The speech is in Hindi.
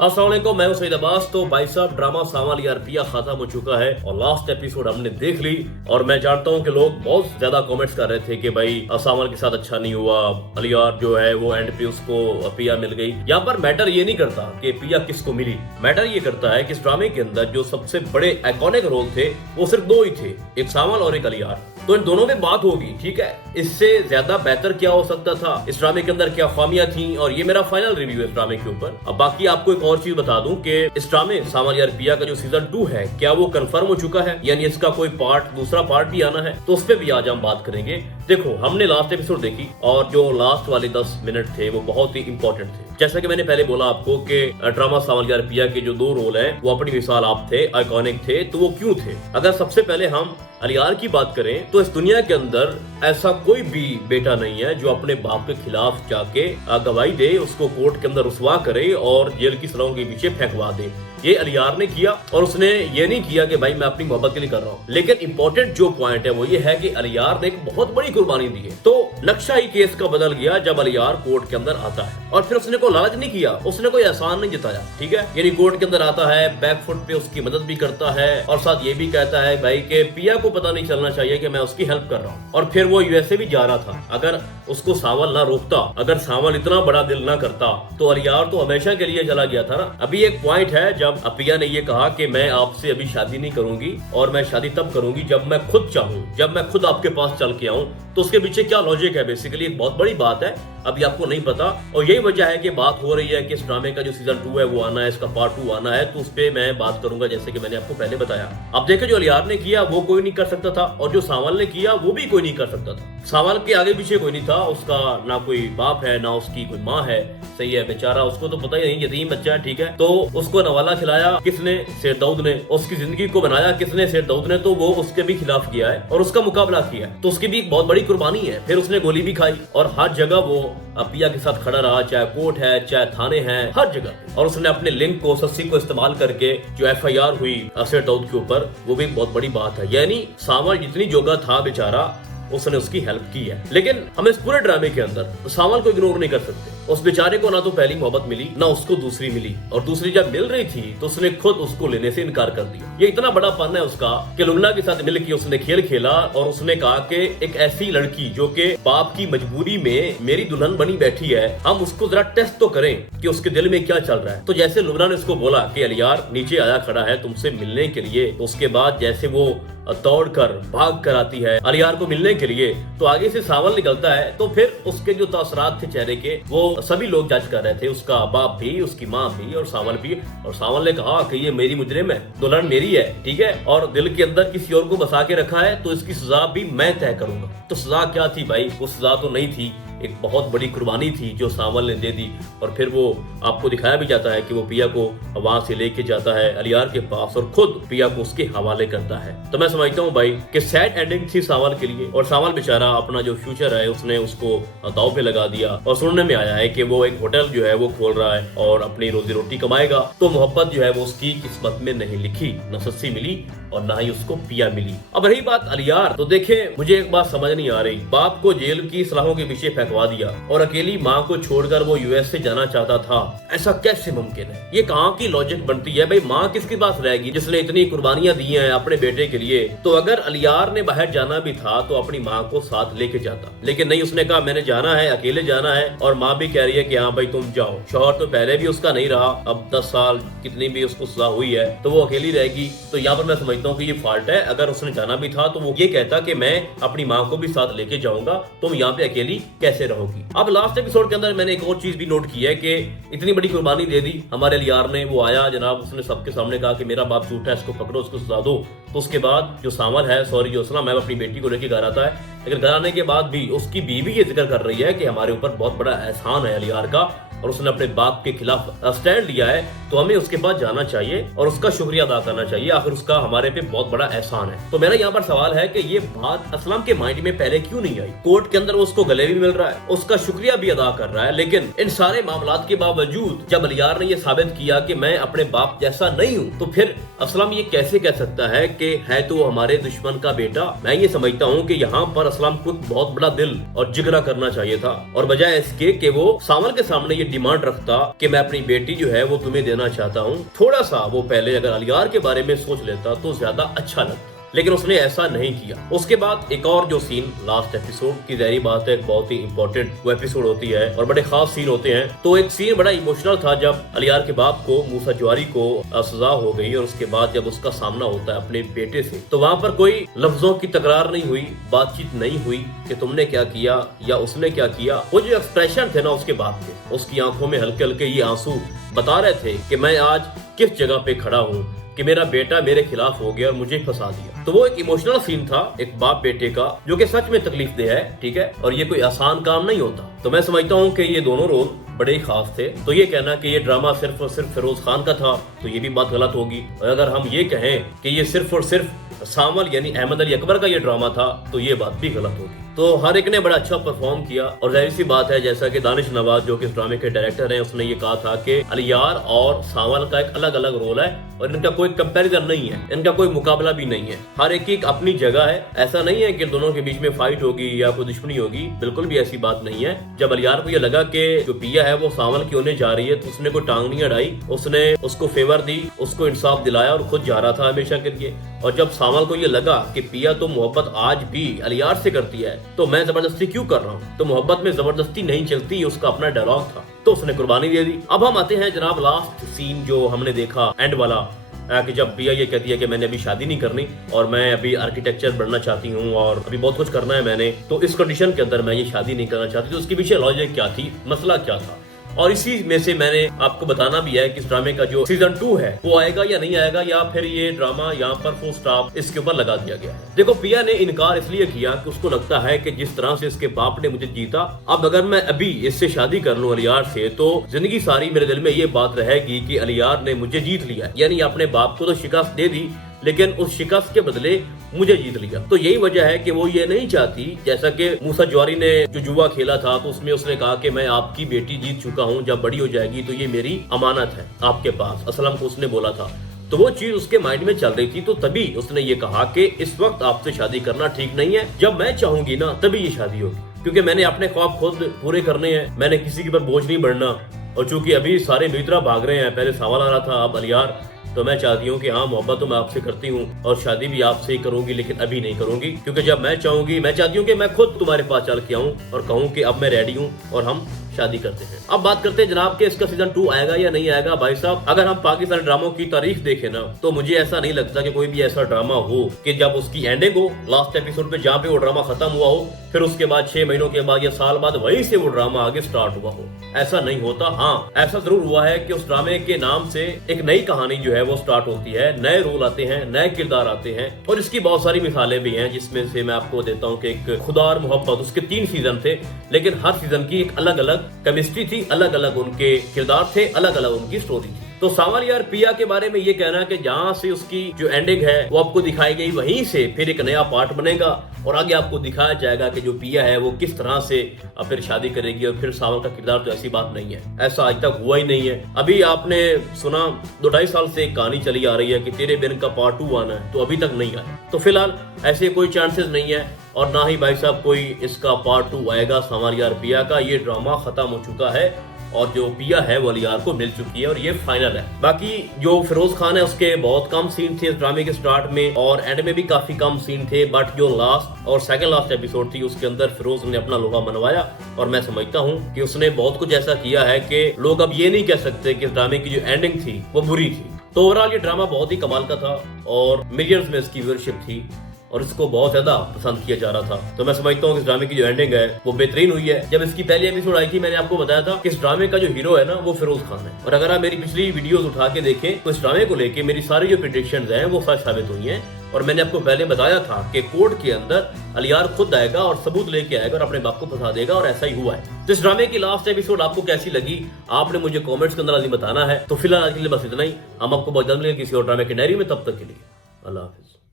अस्सलाम वालेकुम, मैं हूं सईद अब्बास। तो भाई साहब, ड्रामा सावल यार पिया खत्म हो चुका है और लास्ट एपिसोड हमने देख ली। और मैं जानता हूं कि लोग बहुत ज्यादा कमेंट्स कर रहे थे कि भाई सावल के साथ अच्छा नहीं हुआ, अलियार जो है वो एंड पे उसको पिया मिल गई। यहाँ पर मैटर ये नहीं करता कि पिया किसको मिली, मैटर ये करता है कि इस ड्रामे के अंदर जो सबसे बड़े आइकॉनिक रोल थे वो सिर्फ दो ही थे, एक सावल और एक अलियार। तो इन दोनों में बात होगी, ठीक है। इससे ज्यादा बेहतर क्या हो सकता था, इस ड्रामे के अंदर क्या खामियां थी, और ये मेरा फाइनल रिव्यू है इस ड्रामे के ऊपर। अब बाकी आपको एक और चीज बता दूं कि इस ड्रामे सावल यार पिया का जो सीजन 2 है क्या वो कंफर्म हो चुका है, यानी इसका कोई दूसरा पार्ट भी आना है, तो उस पर भी आज हम बात करेंगे। देखो, हमने लास्ट एपिसोड देखी और जो लास्ट वाले 10 मिनट थे वो बहुत ही इंपॉर्टेंट थे। जैसा कि मैंने पहले बोला आपको कि ड्रामा सावल यार पिया के जो दो रोल हैं वो अपनी मिसाल आप थे, आइकॉनिक थे। तो वो क्यों थे? अगर सबसे पहले हम अलियार की बात करें तो इस दुनिया के अंदर ऐसा कोई भी बेटा नहीं है जो अपने बाप के खिलाफ जाके गवाही दे, उसको कोर्ट के अंदर रुसवा करे और जेल की सलाखों के पीछे फेंकवा दे। ये अलियार ने किया और उसने ये नहीं किया कि भाई मैं अपनी मोहब्बत के लिए कर रहा हूँ। लेकिन इंपॉर्टेंट जो पॉइंट है वो ये है कि अलियार ने एक बहुत बड़ी कुर्बानी दी है। तो नक्शा ही केस का बदल गया जब अलियार कोर्ट के अंदर आता है। और फिर उसने कोई लालच नहीं किया, उसने कोई एहसान नहीं जताया, ठीक है। यानी कोर्ट के अंदर आता है, बैक फुट पे उसकी मदद भी करता है और साथ ये भी कहता है भाई कि पिया को पता नहीं चलना चाहिए कि मैं उसकी हेल्प कर रहा हूँ। और फिर वो यूएसए भी जा रहा था। अगर उसको सावल ना रोकता, अगर सावल इतना बड़ा दिल ना करता तो अलियार तो हमेशा के लिए चला गया था ना। अभी एक पॉइंट है जब पिया ने ये कहा कि मैं आपसे अभी शादी नहीं करूंगी और मैं शादी तब करूंगी जब मैं खुद चाहूं, जब मैं खुद आपके पास चल के आऊं। तो उसके पीछे क्या लॉजिक है, बेसिकली एक बहुत बड़ी बात है, अभी आपको नहीं पता। और यही वजह है कि बात हो रही है कि इस ड्रामे का जो सीजन 2 है वो आना है, इसका पार्ट 2 आना है। तो उस पर मैं बात करूंगा जैसे कि मैंने आपको पहले बताया। अब देखे, जो अलियार ने किया वो कोई नहीं कर सकता था और जो सावल ने किया वो भी कोई नहीं कर सकता था। सावल के आगे पीछे कोई नहीं था, उसका ना कोई बाप है ना उसकी कोई माँ है, सही है। बेचारा, उसको तो पता ही नहीं, यतीम बच्चा है, ठीक है। तो उसको नवाला खिलाया किसने? शेर दाऊद ने। उसकी जिंदगी को बनाया किसने? शेर दाऊद ने। तो वो उसके भी खिलाफ किया है और उसका मुकाबला किया है, तो उसकी भी एक बहुत बड़ी कुर्बानी है। फिर उसने गोली भी खाई और हर जगह वो पिया के साथ खड़ा रहा, चाहे कोर्ट है चाहे थाने हैं, हर जगह। और उसने अपने लिंक को, सस्सी को इस्तेमाल करके जो एफआईआर हुई शेर दाऊद के ऊपर, वो भी एक बहुत बड़ी बात है। यानी सावल जितनी जोगा था बेचारा, उसने उसकी हेल्प की है। लेकिन हम इस पूरे ड्रामे के अंदर सावल को इग्नोर नहीं कर सकते। उस बेचारे को ना तो पहली मोहब्बत मिली, ना उसको दूसरी मिली, और दूसरी जब मिल रही थी तो उसने खुद उसको लेने से इनकार कर दिया। ये इतना बड़ा पन है उसका कि लुगना के साथ मिलकर उसने खेल खेला और उसने कहा कि एक ऐसी लड़की जो कि बाप की मजबूरी में मेरी दुल्हन बनी बैठी है, हम उसको जरा टेस्ट तो करें कि उसके दिल में क्या चल रहा है। तो जैसे लुगना ने उसको बोला कि अलियार नीचे आया खड़ा है तुमसे मिलने के लिए, तो उसके बाद जैसे वो दौड़कर भाग कर आती है अलियार को मिलने के लिए, तो आगे से सावल निकलता है। तो फिर उसके जो तासरात थे चेहरे के वो सभी लोग जज कर रहे थे, उसका बाप भी, उसकी माँ भी और सावल भी। और सावल ने कहा कि ये मेरी मुजरिम है, दुल्हन मेरी है, ठीक है, और दिल के अंदर किसी और को बसा के रखा है, तो इसकी सजा भी मैं तय करूंगा। तो सजा क्या थी भाई? वो सजा तो नहीं थी, एक बहुत बड़ी कुर्बानी थी जो सावल ने दे दी। और फिर वो आपको दिखाया भी जाता है कि वो पिया को वहां से लेके जाता है अलियार के पास और खुद पिया को उसके हवाले करता है। तो मैं समझता हूँ भाई कि सैड एंडिंग थी सावल के लिए, और सावल बेचारा अपना जो फ्यूचर है उसने उसको दांव पे लगा दिया। और सुनने में आया है कि वो एक होटल जो है वो खोल रहा है और अपनी रोजी रोटी कमाएगा। तो मोहब्बत जो है वो उसकी किस्मत में नहीं लिखी, न सस्सी मिली और ना ही उसको पिया मिली। अब रही बात अलियार, तो देखें, मुझे एक बात समझ नहीं आ रही, बाप को जेल की सलाखों के पीछे फेंकवा दिया और अकेली माँ को छोड़कर वो यूएस से जाना चाहता था, ऐसा कैसे मुमकिन है? ये कहाँ की लॉजिक बनती है भाई? माँ किसके पास रहेगी जिसने इतनी कुर्बानियां दी हैं अपने बेटे के लिए? तो अगर अलियार ने बाहर जाना भी था तो अपनी माँ को साथ लेके जाता, लेकिन नहीं, उसने कहा मैंने जाना है, अकेले जाना है। और माँ भी कह रही है कि हाँ भाई तुम जाओ। शौहर तो पहले भी उसका नहीं रहा, अब 10 साल कितनी भी उसको सजा हुई है तो वो अकेली रहेगी। तो यहाँ पर मैं समझता हूँ कि ये फॉल्ट है। अगर उसने जाना भी था तो वो ये कहता कि मैं अपनी माँ को भी साथ लेके जाऊंगा, तुम यहाँ पे अकेली कैसे रहोगी? अब लास्ट एपिसोड के अंदर मैंने एक और चीज भी नोट की है कि इतनी बड़ी कुर्बानी दे दी हमारे अलियार ने। वो आया जनाब, उसने सबके सामने कहा कि मेरा बाप झूठा है, इसको पकड़ो, उसको सजा दो। तो उसके बाद जो सावल है, सॉरी जो असलम है, अपनी बेटी को लेकर घर आता है। लेकिन घर आने के बाद भी उसकी बीवी ये जिक्र कर रही है कि हमारे ऊपर बहुत बड़ा एहसान है अलियार का और उसने अपने बाप के खिलाफ स्टैंड लिया है, तो हमें उसके पास जाना चाहिए और उसका शुक्रिया अदा करना चाहिए। आखिर उसका हमारे पे बहुत बड़ा एहसान है। तो मेरा यहाँ पर सवाल है कि ये बात असलम के माइंड में पहले क्यों नहीं आई? कोर्ट के अंदर वो उसको गले भी मिल रहा है, उसका शुक्रिया भी अदा कर रहा है, लेकिन इन सारे मामलात के बावजूद जब अलियार ने ये साबित किया कि मैं अपने बाप जैसा नहीं हूँ, तो फिर असलम ये कैसे कह सकता है कि है तो हमारे दुश्मन का बेटा? मैं ये समझता हूँ कि यहाँ पर असलम को बहुत बड़ा दिल और जिगरा करना चाहिए था, और बजाय इसके कि वो सावल के सामने ये डिमांड रखता कि मैं अपनी बेटी जो है वो तुम्हें देना चाहता हूँ, थोड़ा सा वो पहले अगर अलियार के बारे में सोच लेता तो ज्यादा अच्छा लगता, लेकिन उसने ऐसा नहीं किया। उसके बाद एक और जो सीन लास्ट एपिसोड की, ज़ाहिर बात है बहुत ही इंपॉर्टेंट वो एपिसोड होती है और बड़े खास सीन होते हैं। तो एक सीन बड़ा इमोशनल था जब अलियार के बाप को, मूसा जवारी को सजा हो गई और उसके बाद जब उसका सामना होता है अपने बेटे से, तो वहाँ पर कोई लफ्जों की तकरार नहीं हुई, बातचीत नहीं हुई कि तुमने क्या किया या उसने क्या किया। वो जो एक्सप्रेशन थे ना उसके बाप के, उसकी आंखों में हल्के हल्के ये आंसू बता रहे थे कि मैं आज किस जगह पे खड़ा हूँ, कि मेरा बेटा मेरे खिलाफ हो गया और मुझे फंसा दिया। तो वो एक इमोशनल सीन था एक बाप बेटे का, जो कि सच में तकलीफ दे है, ठीक है, और ये कोई आसान काम नहीं होता। तो मैं समझता हूँ कि ये दोनों रोल बड़े ही खास थे। तो ये कहना कि ये ड्रामा सिर्फ और सिर्फ फिरोज खान का था तो ये भी बात गलत होगी, और अगर हम ये कहें कि ये सिर्फ और सिर्फ सामल यानी अहमद अली अकबर का ये ड्रामा था तो ये बात भी गलत होगी। तो हर एक ने बड़ा अच्छा परफॉर्म किया, और जाहिर सी बात है जैसा कि दानिश नवाज जो कि इस ड्रामे के डायरेक्टर हैं, उसने ये कहा था कि अलियार और सावल का एक अलग अलग रोल है और इनका कोई कंपैरिजन नहीं है, इनका कोई मुकाबला भी नहीं है, हर एक की एक अपनी जगह है। ऐसा नहीं है कि दोनों के बीच में फाइट होगी या कोई दुश्मनी होगी, बिल्कुल भी ऐसी बात नहीं है। जब अलियार को ये लगा कि जो पिया है वो सावल की होने जा रही है तो उसने कोई टांग नहीं अड़ाई, उसने उसको फेवर दी, उसको इंसाफ दिलाया और खुद जा रहा था हमेशा के लिए। और जब सावल को ये लगा कि पिया तो मोहब्बत आज भी अलियार से करती है तो मैं जबरदस्ती क्यों कर रहा हूँ, तो मोहब्बत में जबरदस्ती नहीं चलती, उसका अपना डायलॉग था, तो उसने कुर्बानी दे दी। अब हम आते हैं जनाब लास्ट सीन जो हमने देखा एंड वाला, कि जब पिया ये कहती है कि मैंने अभी शादी नहीं करनी और मैं अभी आर्किटेक्चर बनना चाहती हूँ और अभी बहुत कुछ करना है मैंने, तो इस कंडीशन के अंदर मैं ये शादी नहीं करना चाहती। तो उसके पीछे लॉजिक क्या थी, मसला क्या था, और इसी में से मैंने आपको बताना भी है कि इस ड्रामे का जो सीजन 2 है वो आएगा या नहीं आएगा, या फिर ये ड्रामा यहाँ पर फुल स्टॉप इसके ऊपर लगा दिया गया है। देखो, पिया ने इनकार इसलिए किया कि उसको लगता है कि जिस तरह से इसके बाप ने मुझे जीता, अब अगर मैं अभी इससे शादी कर लूं अलियार से तो जिंदगी सारी मेरे दिल में ये बात रहेगी कि अलियार ने मुझे जीत लिया, यानी अपने बाप को तो शिकस्त दे दी लेकिन उस शिकस्त के बदले मुझे जीत लिया। तो यही वजह है कि वो ये नहीं चाहती, जैसा कि मूसा जवारी ने जो जुआ खेला था तो उसमें उसने कहा कि मैं आपकी बेटी जीत चुका हूँ, जब बड़ी हो जाएगी तो ये मेरी अमानत है आपके पास, असलम को उसने बोला था। तो वो चीज उसके माइंड में चल रही थी, तो तभी उसने ये कहा कि इस वक्त आपसे शादी करना ठीक नहीं है, जब मैं चाहूंगी ना तभी ये शादी होगी, क्योंकि मैंने अपने ख्वाब खुद पूरे करने हैं, मैंने किसी के ऊपर बोझ नहीं बढ़ना। और चूंकि अभी सारे मित्रा भाग रहे हैं, पहले सावल आ रहा था अब अलियार, तो मैं चाहती हूँ कि हाँ मोहब्बत तो मैं आपसे करती हूँ और शादी भी आपसे ही करूंगी, लेकिन अभी नहीं करूंगी, क्योंकि जब मैं चाहूंगी, मैं चाहती हूँ कि मैं खुद तुम्हारे पास चल के आऊँ और कहूँ कि अब मैं रेडी हूँ और हम शादी करते हैं। अब बात करते हैं जनाब के इसका सीजन 2 आएगा या नहीं आएगा। भाई साहब, अगर हम पाकिस्तानी ड्रामों की तारीख देखें ना तो मुझे ऐसा नहीं लगता कि कोई भी ऐसा ड्रामा हो कि जब उसकी एंडिंग हो लास्ट एपिसोड पे जहाँ पे वो ड्रामा खत्म हुआ हो, फिर उसके बाद 6 महीनों के बाद या साल बाद वहीं से वो ड्रामा आगे स्टार्ट हुआ हो। ऐसा नहीं होता। हाँ, ऐसा जरूर हुआ है कि उस ड्रामे के नाम से एक नई कहानी जो है वो स्टार्ट होती है, नए रोल आते हैं, नए किरदार आते हैं, और इसकी बहुत सारी मिसालें भी हैं, जिसमें से मैं आपको देता हूँ कि एक खुदा और मोहब्बत, उसके 3 सीजन थे, लेकिन हर सीजन की एक अलग अलग केमिस्ट्री थी, अलग अलग उनके किरदार थे, अलग अलग उनकी स्टोरी थी। तो सावल यार पिया के बारे में ये कहना कि जहाँ से उसकी जो एंडिंग है वो आपको दिखाई गई, वहीं से फिर एक नया पार्ट बनेगा और आगे आपको दिखाया जाएगा कि जो पिया है वो किस तरह से फिर शादी करेगी और फिर सावल का किरदार, तो ऐसी बात नहीं है, ऐसा आज तक हुआ ही नहीं है। अभी आपने सुना 2-2.5 साल से एक कहानी चली आ रही है कि तेरे बिन का पार्ट 2 आना है, तो अभी तक नहीं आया। तो फिलहाल ऐसे कोई चांसेस नहीं है और ना ही भाई साहब कोई इसका पार्ट 2 आएगा सावल यार पिया का। ये ड्रामा खत्म हो चुका है और जो पिया है वो अलियार को मिल चुकी है और ये फाइनल है। बाकी जो फिरोज खान है उसके बहुत कम सीन थे इस ड्रामे के स्टार्ट में और एंड में भी काफी कम सीन थे, बट जो लास्ट और सेकंड लास्ट एपिसोड थी उसके अंदर फिरोज ने अपना लोहा मनवाया और मैं समझता हूँ कि उसने बहुत कुछ ऐसा किया है कि लोग अब ये नहीं कह सकते कि इस ड्रामे की जो एंडिंग थी वो बुरी थी। तो ओवरऑल ये ड्रामा बहुत ही कमाल का था और मिलियंस में इसकी व्यूअरशिप थी और इसको बहुत ज्यादा पसंद किया जा रहा था। तो मैं समझता हूँ कि इस ड्रामे की जो एंडिंग है वो बेहतरीन हुई है। जब इसकी पहली एपिसोड आई थी मैंने आपको बताया था कि इस ड्रामे का जो हीरो है ना वो फिरोज खान है, और अगर आप मेरी पिछली वीडियोस उठा के देखें तो इस ड्रामे को लेके मेरी सारी जो प्रेडिक्शंस हैं वो सच साबित हुई हैं। और मैंने आपको पहले बताया था कि कोर्ट के अंदर अलियार खुद आएगा और सबूत लेके आएगा और अपने बाप को फंसा देगा, और ऐसा ही हुआ है। तो इस ड्रामे की लास्ट एपिसोड आपको कैसी लगी आपने मुझे कमेंट्स के अंदर लाजमी बताना है। तो फिलहाल आज के लिए बस इतना ही, हम आपको बहुत जल्द मिलेंगे किसी और ड्रामे की डायरी में, तब तक के लिए अल्लाह हाफिज।